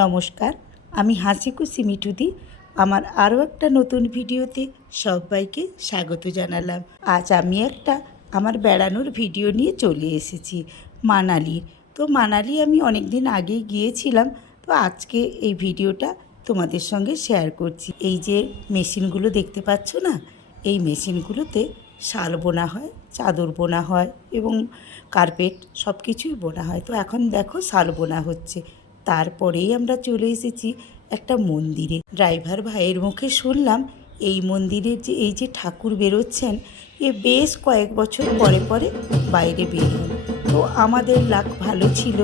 নমস্কার, আমি হাসিখুশি মিঠুদি। আমার আরও একটা নতুন ভিডিওতে সবাইকে স্বাগত জানালাম। আজ আমি একটা আমার বেড়ানোর ভিডিও নিয়ে চলে এসেছি মানালির। তো মানালি আমি অনেক দিন আগেই গিয়েছিলাম, তো আজকে এই ভিডিওটা তোমাদের সঙ্গে শেয়ার করছি। এই যে মেশিনগুলো দেখতে পাচ্ছ না, এই মেশিনগুলোতে শাল বোনা হয়, চাদর বোনা হয় এবং কার্পেট সব কিছুই বোনা হয়। তো এখন দেখো শাল বোনা হচ্ছে। তারপরেই আমরা চলে এসেছি একটা মন্দিরে। ড্রাইভার ভাইয়ের মুখে শুনলাম এই মন্দিরের এই যে ঠাকুর বেরোচ্ছেন, এ বেশ কয়েক বছর পরে পরে বাইরে বেরোন। তো আমাদের লাক ভালো ছিল,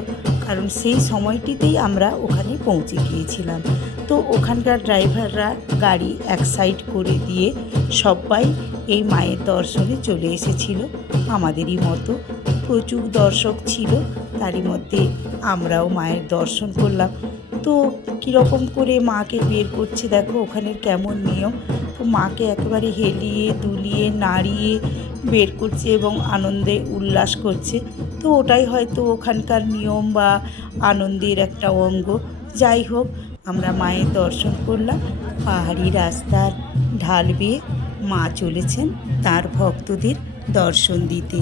কারণ সেই সময়টিতেই আমরা ওখানে পৌঁছে গিয়েছিলাম। তো ওখানকার ড্রাইভাররা গাড়ি এক সাইড করে দিয়ে সবাই এই মায়ের দর্শনে চলে এসেছিল আমাদেরই মতো। প্রচুর দর্শক ছিল, তারই মধ্যে আমরাও মায়ের দর্শন করলাম। তো কীরকম করে মাকে বের করছে দেখো, ওখানের কেমন নিয়ম। তো মাকে একেবারে হেলিয়ে দুলিয়ে নাড়িয়ে বের করছে এবং আনন্দে উল্লাস করছে। তো ওটাই হয়তো ওখানকার নিয়ম বা আনন্দের একটা অঙ্গ। যাই হোক, আমরা মায়ের দর্শন করলাম। পাহাড়ি রাস্তার ঢাল বেয়ে মা চলেছেন তার ভক্তদের দর্শন দিতে।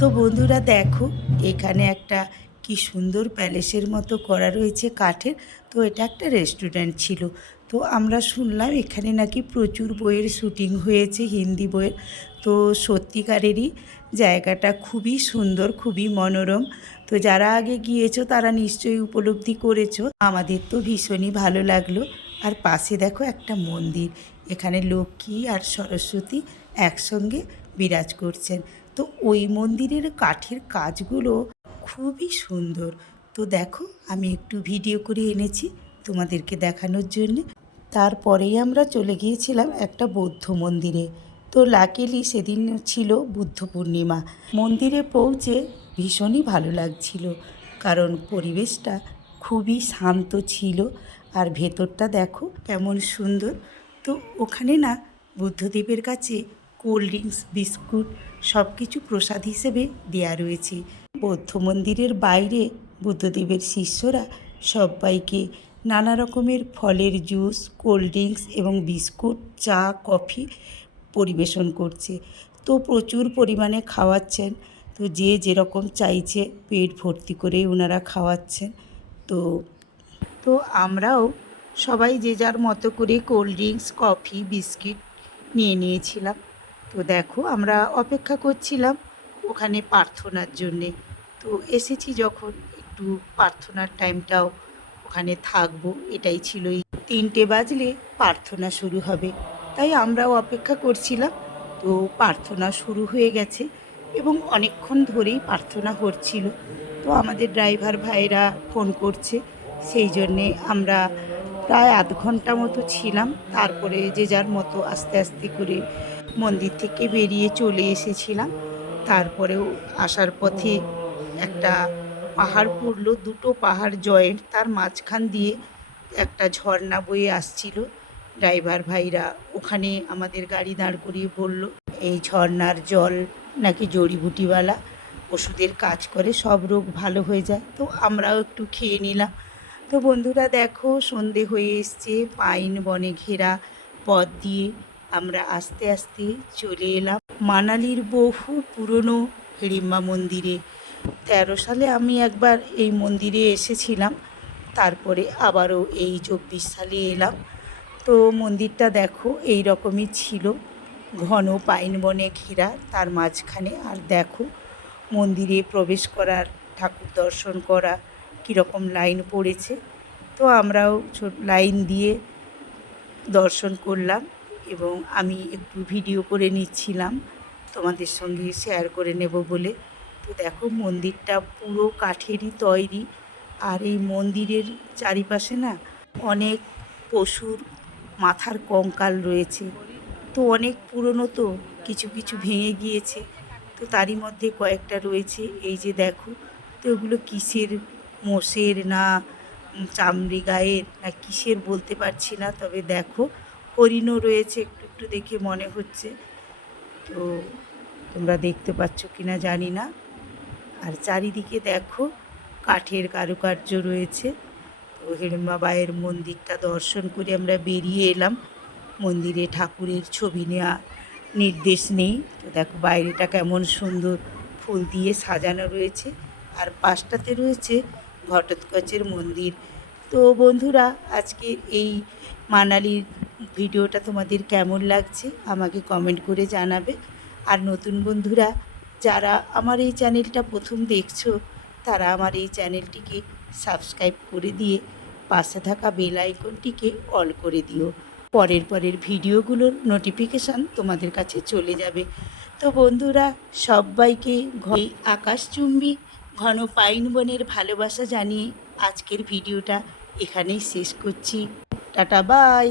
তো বন্ধুরা দেখো, এখানে একটা কি সুন্দর প্যালেসের মতো করা রয়েছে কাঠের। তো এটা একটা রেস্টুরেন্ট ছিল। তো আমরা শুনলাম এখানে নাকি প্রচুর বইয়ের শ্যুটিং হয়েছে, হিন্দি বইয়ের। তো সত্যিকারেরই জায়গাটা খুবই সুন্দর, খুবই মনোরম। তো যারা আগে গিয়েছো তারা নিশ্চয়ই উপলব্ধি করেছো। আমাদের তো ভীষণই ভালো লাগলো। আর পাশে দেখো একটা মন্দির, এখানে লক্ষ্মী আর সরস্বতী একসঙ্গে বিরাজ করছেন। তো ওই মন্দিরের কাঠের কাজগুলো খুবই সুন্দর। তো দেখো, আমি একটু ভিডিও করে এনেছি তোমাদেরকে দেখানোর জন্যে। তারপরেই আমরা চলে গিয়েছিলাম একটা বৌদ্ধ মন্দিরে। তো লাকিলি সেদিন ছিল বুদ্ধ পূর্ণিমা। মন্দিরে পৌঁছে ভীষণই ভালো লাগছিল, কারণ পরিবেশটা খুবই শান্ত ছিল। আর ভেতরটা দেখো কেমন সুন্দর। তো ওখানে না বুদ্ধদেবের কাছে কোল্ড ড্রিঙ্কস, বিস্কুট সব কিছু প্রসাদ হিসেবে দেয়া রয়েছে। বৌদ্ধ মন্দিরের বাইরে বুদ্ধদেবের শিষ্যরা সবাইকে নানা রকমের ফলের জুস, কোল্ড ড্রিঙ্কস এবং বিস্কুট, চা, কফি পরিবেশন করছে। তো প্রচুর পরিমাণে খাওয়াচ্ছেন। তো যে যেরকম চাইছে পেট ভর্তি করেই ওনারা খাওয়াচ্ছেন। তো তো আমরাও সবাই যে যার মতো করে কোল্ড ড্রিঙ্কস, কফি, বিস্কিট নিয়ে নিয়েছিলাম। তো দেখো, আমরা অপেক্ষা করছিলাম ওখানে প্রার্থনার জন্যে। তো এসেছি যখন, একটু প্রার্থনার টাইমটাও ওখানে থাকবো, এটাই ছিল। 3টে বাজলে প্রার্থনা শুরু হবে, তাই আমরাও অপেক্ষা করছিলাম। তো প্রার্থনা শুরু হয়ে গেছে এবং অনেকক্ষণ ধরেই প্রার্থনা হচ্ছিল। তো আমাদের ড্রাইভার ভাইরা ফোন করছে, সেই জন্যে আমরা প্রায় আধ ঘন্টা মতো ছিলাম। তারপরে যে যার মতো আস্তে আস্তে করে মন্দির থেকে বেরিয়ে চলে এসেছিলাম। তারপরেও আসার পথে একটা পাহাড় পড়লো, দুটো পাহাড় জয়েন্ট, তার মাঝখান দিয়ে একটা ঝর্ণা বয়ে আসছিল। ড্রাইভার ভাইরা ওখানে আমাদের গাড়ি দাঁড় করিয়ে বলল এই ঝর্ণার জল নাকি জড়িবুটিওয়ালা ওষুধের কাজ করে, সব রোগ ভালো হয়ে যায়। তো আমরাও একটু খেয়ে নিলাম। তো বন্ধুরা দেখো, সন্ধে হয়ে এসছে। পাইন বনে ঘেরা পথ দিয়ে আমরা আস্তে আস্তে চলে এলাম মানালির বহু পুরনো হিড়িম্বা মন্দিরে। 13 সালে আমি একবার এই মন্দিরে এসেছিলাম, তারপরে আবারও এই 24 সালে এলাম। তো মন্দিরটা দেখো এই রকমই ছিল, ঘন পাইন বনে ঘেরা, তার মাঝখানে। আর দেখো, মন্দিরে প্রবেশ করার, ঠাকুর দর্শন করা কীরকম লাইন পড়েছে। তো আমরাও লাইন দিয়ে দর্শন করলাম এবং আমি একটু ভিডিও করে নিচ্ছিলাম তোমাদের সঙ্গে শেয়ার করে নেব বলে। তো দেখো, মন্দিরটা পুরো কাঠেরই তৈরি। আর এই মন্দিরের চারিপাশে না অনেক পশুর মাথার কঙ্কাল রয়েছে। তো অনেক পুরনো, তো কিছু কিছু ভেঙে গিয়েছে। তো তারই মধ্যে কয়েকটা রয়েছে, এই যে দেখো। তো এগুলো কিসের, মোষের না চামড়ি গায়ের না কিসের বলতে পারছি না, তবে দেখো হরিণও রয়েছে, একটু একটু দেখে মনে হচ্ছে। তো তোমরা দেখতে পাচ্ছ কি না জানি না। আর চারিদিকে দেখো কাঠের কারুকার্য রয়েছে। তো তো হিড়িম্বাবাইয়ের মন্দিরটা দর্শন করে আমরা বেরিয়ে এলাম। মন্দিরে ঠাকুরের ছবি নেওয়া নির্দেশ নেই। তো দেখো বাইরেটা কেমন সুন্দর ফুল দিয়ে সাজানো রয়েছে, আর পাশটাতে রয়েছে ঘটোৎকচের মন্দির। তো বন্ধুরা, আজকের এই মানালির ভিডিওটা তোমাদের কেমন লাগছে আমাকে কমেন্ট করে জানাবে। আর নতুন বন্ধুরা যারা আমার এই চ্যানেলটা প্রথম দেখছো, তারা আমার এই চ্যানেলটিকে সাবস্ক্রাইব করে দিয়ে পাশে থাকা বেল আইকনটিকে অল করে দিও। পরের ভিডিওগুলোর নোটিফিকেশান তোমাদের কাছে চলে যাবে। তো বন্ধুরা, সবাইকে এই আকাশচুম্বী ঘন পাইন বনের ভালোবাসা জানিয়ে আজকের ভিডিওটা এখানেই শেষ করছি। Tata, by.